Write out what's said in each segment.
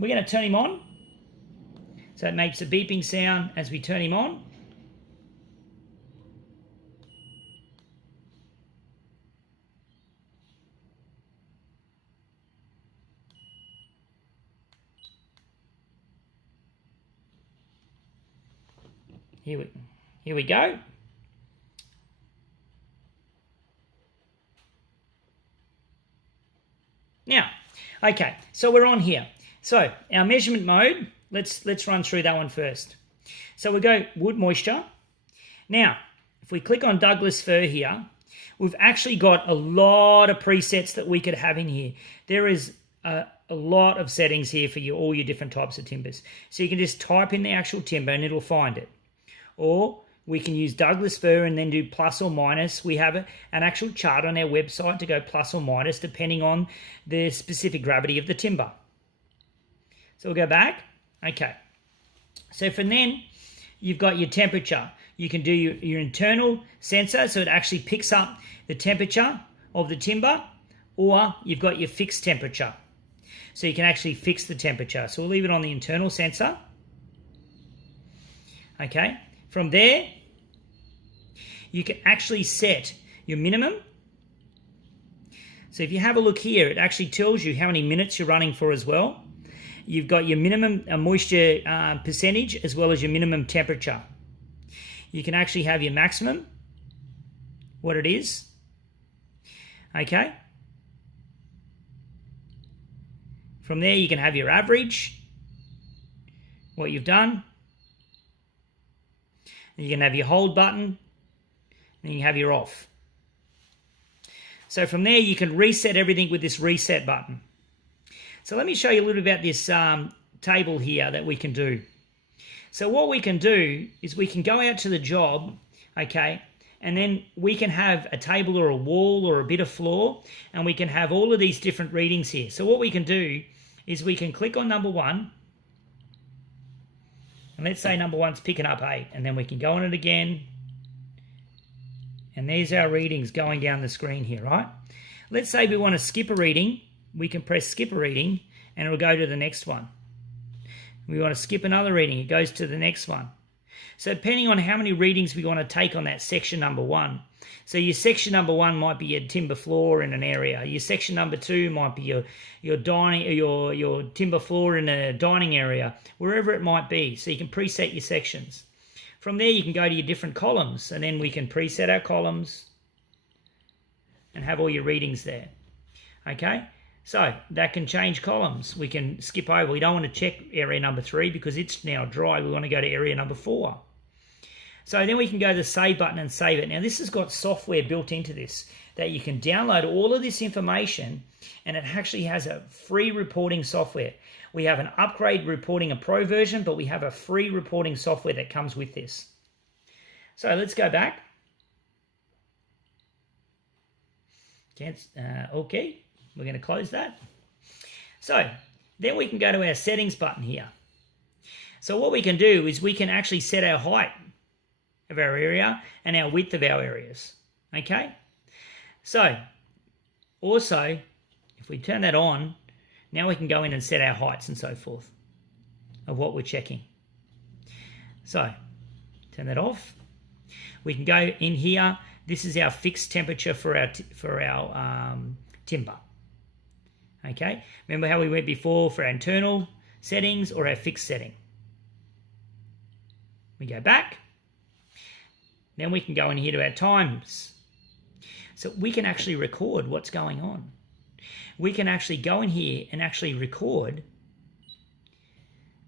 we're going to turn him on. So it makes a beeping sound as we turn him on. Here we go. Now, okay, so we're on here. So our measurement mode, let's run through that one first. So we go wood moisture. Now, if we click on Douglas fir here, we've actually got a lot of presets that we could have in here. There is a lot of settings here for all your different types of timbers. So you can just type in the actual timber and it'll find it. Or we can use Douglas fir and then do plus or minus. We have an actual chart on our website to go plus or minus depending on the specific gravity of the timber. So we'll go back. Okay. So from then, you've got your temperature. You can do your internal sensor, so it actually picks up the temperature of the timber, or you've got your fixed temperature. So you can actually fix the temperature. So we'll leave it on the internal sensor. Okay. From there, you can actually set your minimum. So if you have a look here, it actually tells you how many minutes you're running for as well. You've got your minimum moisture percentage as well as your minimum temperature. You can actually have your maximum, what it is. Okay. From there, you can have your average, what you've done. You can have your hold button, and you can have your off. So from there, you can reset everything with this reset button. So let me show you a little about this table here that we can do. So what we can do is we can go out to the job, okay, and then we can have a table or a wall or a bit of floor, and we can have all of these different readings here. So what we can do is we can click on number 1, and let's say number 1's picking up 8, and then we can go on it again, and there's our readings going down the screen here, right? Let's say we want to skip a reading. We can press skip a reading, and it'll go to the next one. We want to skip another reading, it goes to the next one. So depending on how many readings we want to take on that section number 1. So your section number 1 might be your timber floor in an area. Your section number 2 might be your timber floor in a dining area, wherever it might be. So you can preset your sections. From there you can go to your different columns, and then we can preset our columns and have all your readings there. Okay? So that can change columns. We can skip over. We don't want to check area number 3 because it's now dry. We want to go to area number 4. So then we can go to the save button and save it. Now this has got software built into this that you can download all of this information, and it actually has a free reporting software. We have an upgrade reporting, a pro version, but we have a free reporting software that comes with this. So let's go back. Okay, we're going to close that. So then we can go to our settings button here. So what we can do is we can actually set our height of our area and our width of our areas. Okay? So also, if we turn that on, now we can go in and set our heights and so forth of what we're checking. So turn that off. We can go in here. This is our fixed temperature for our timber. Okay? Remember how we went before for our internal settings or our fixed setting. We go back. Then we can go in here to our times. So we can actually record what's going on. We can actually go in here and actually record.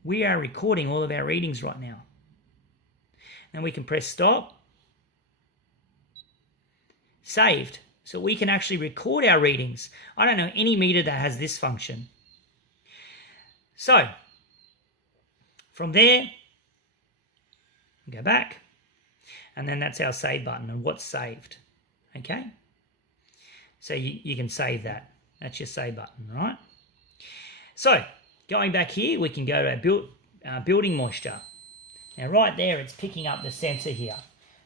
We are recording all of our readings right now. Then we can press stop. Saved. So we can actually record our readings. I don't know any meter that has this function. So from there, we go back. And then that's our save button and what's saved. Okay? So you can save that. That's your save button, right? So going back here, we can go to our building moisture. Now right there, it's picking up the sensor here.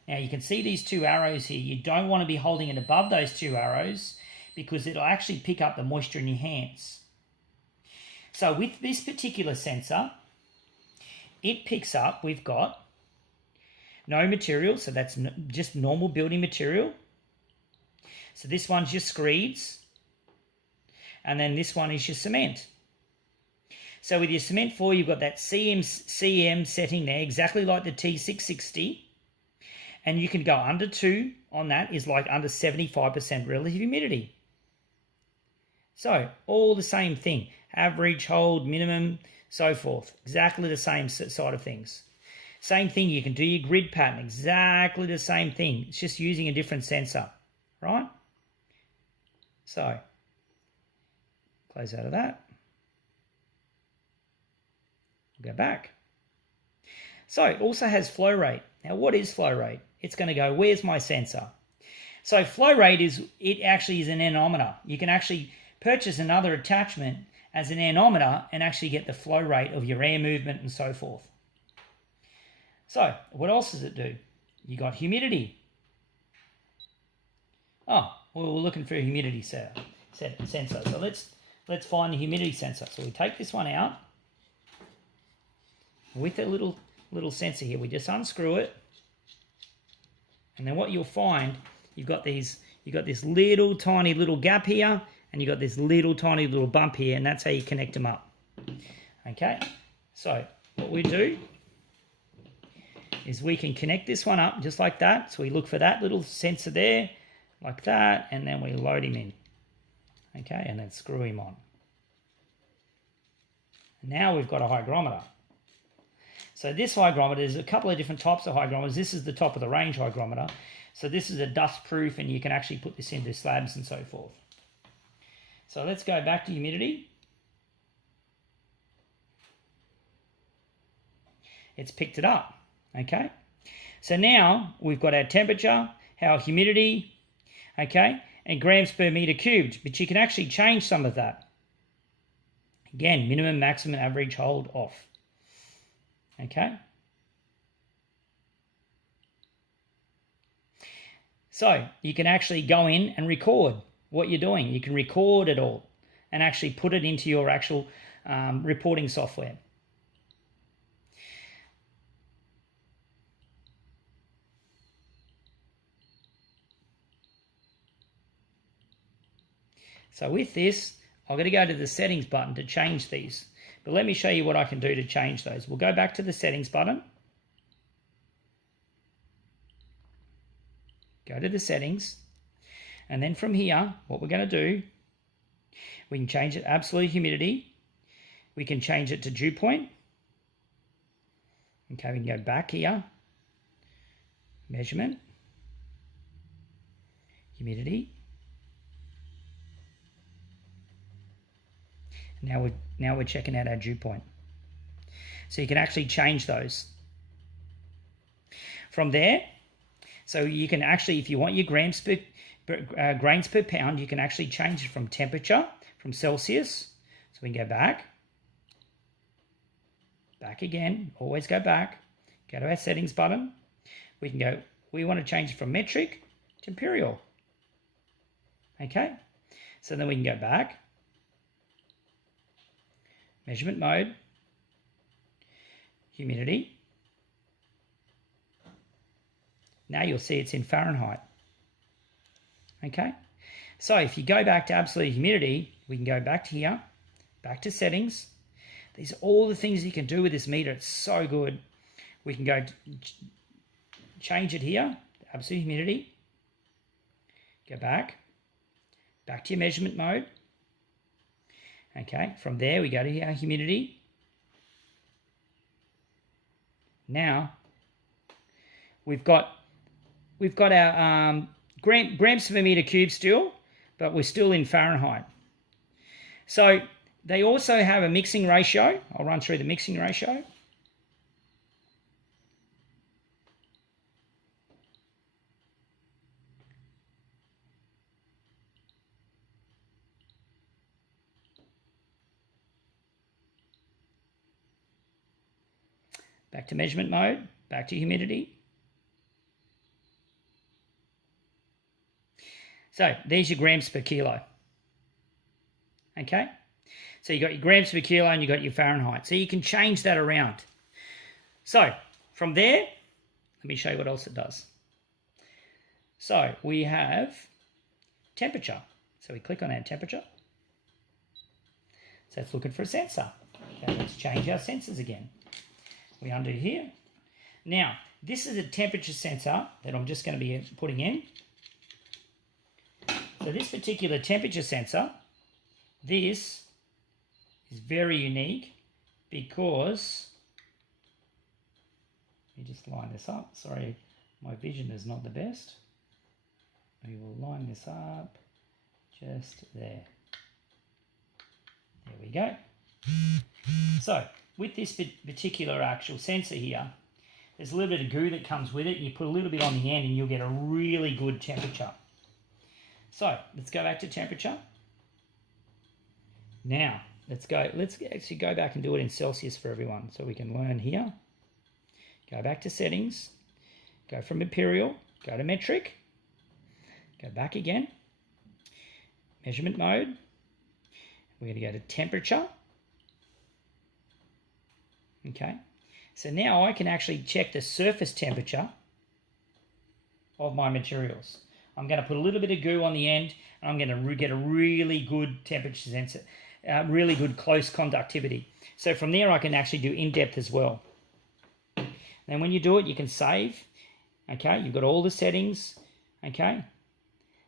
Now you can see these 2 arrows here. You don't want to be holding it above those 2 arrows because it'll actually pick up the moisture in your hands. So with this particular sensor, it picks up, we've got no material, so that's just normal building material. So this one's your screeds, and then this one is your cement. So with your cement floor, you've got that CM setting there, exactly like the T660, and you can go under 2 on that, is like under 75% relative humidity. So all the same thing, average, hold, minimum, so forth, exactly the same side of things. Same thing, you can do your grid pattern, exactly the same thing. It's just using a different sensor, right? So, close out of that. Go back. So it also has flow rate. Now what is flow rate? It's going to go, where's my sensor? So flow rate it actually is an anemometer. You can actually purchase another attachment as an anemometer and actually get the flow rate of your air movement and so forth. So what else does it do? You got humidity. Oh, well, we're looking for a humidity sensor. So let's find the humidity sensor. So we take this one out with a little sensor here. We just unscrew it, and then what you'll find, you've got this little tiny little gap here, and you've got this little tiny little bump here, and that's how you connect them up. Okay, so what we do is we can connect this one up just like that. So we look for that little sensor there, like that, and then we load him in. Okay, and then screw him on. Now we've got a hygrometer. So this hygrometer, there's a couple of different types of hygrometers. This is the top of the range hygrometer. So this is a dust proof, and you can actually put this into slabs and so forth. So let's go back to humidity. It's picked it up. Okay, so now we've got our temperature, our humidity, okay, and grams per meter cubed, but you can actually change some of that. Again, minimum, maximum, average, hold, off. Okay. So you can actually go in and record what you're doing. You can record it all and actually put it into your actual reporting software. So with this, I'm going to go to the settings button to change these. But let me show you what I can do to change those. We'll go back to the settings button. Go to the settings. And then from here, what we're going to do, we can change it absolute humidity. We can change it to dew point. Okay, we can go back here. Measurement. Humidity. Now we're checking out our dew point. So you can actually change those. From there, so you can actually, if you want your grains per pound, you can actually change it from temperature, from Celsius. So we can go back again, always go back, go to our settings button. We can go, we want to change it from metric to imperial. Okay, so then we can go back. Measurement mode, humidity. Now you'll see it's in Fahrenheit. Okay, so if you go back to absolute humidity, we can go back to here, back to settings. These are all the things you can do with this meter. It's so good. We can go change it here, absolute humidity. Go back to your measurement mode. Okay, from there we go to our humidity. Now we've got our grams per meter cube still, but we're still in Fahrenheit. So they also have a mixing ratio. I'll run through the mixing ratio. Back to measurement mode, back to humidity. So there's your grams per kilo. Okay, So you got your grams per kilo and you got your Fahrenheit. So you can change that around. So from there, let me show you what else it does. So we have temperature. So we click on our temperature. So it's looking for a sensor. Okay, let's change our sensors again. We undo here. Now, this is a temperature sensor that I'm just going to be putting in. So this particular temperature sensor, this is very unique because, let me just line this up. Sorry, my vision is not the best. We will line this up just there. There we go. So with this particular actual sensor here, there's a little bit of goo that comes with it. You put a little bit on the end and you'll get a really good temperature. So let's go back to temperature. Now let's actually go back and do it in Celsius for everyone so we can learn here. Go back to settings, go from imperial, go to metric, go back again, measurement mode. We're going to go to temperature. Okay, so now I can actually check the surface temperature of my materials. I'm going to put a little bit of goo on the end, and I'm going to get a really good temperature sensor, really good close conductivity. So from there, I can actually do in-depth as well. Then when you do it, you can save. Okay, you've got all the settings. Okay,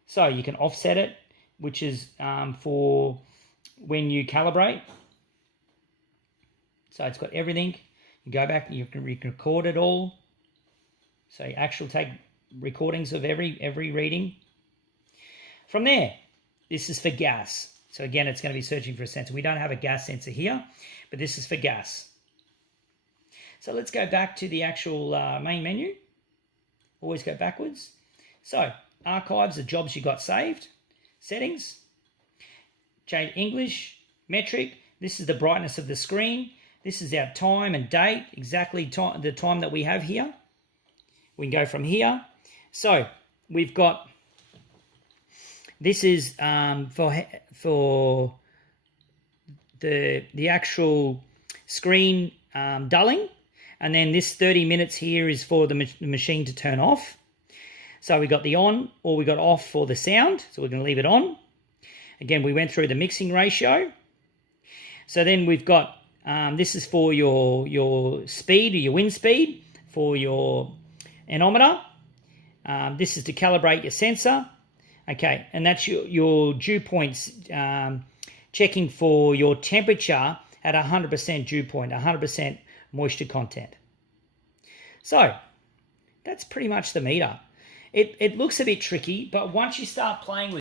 so you can offset it, which is for when you calibrate. So it's got everything. You go back, you can record it all. So you actually take recordings of every reading. From there, this is for gas. So again, it's going to be searching for a sensor. We don't have a gas sensor here, but this is for gas. So let's go back to the actual main menu. Always go backwards. So archives, the jobs you got saved. Settings. Change English, metric. This is the brightness of the screen. This is our time and date, exactly the time that we have here. We can go from here. So we've got, this is for the actual screen dulling. And then this 30 minutes here is for the machine to turn off. So we got the on or we got off for the sound. So we're going to leave it on. Again, we went through the mixing ratio. So then we've got, this is for your speed or your wind speed for your anemometer. This is to calibrate your sensor. Okay, and that's your dew points, checking for your temperature at 100% dew point, 100% moisture content. So that's pretty much the meter. It looks a bit tricky, but once you start playing with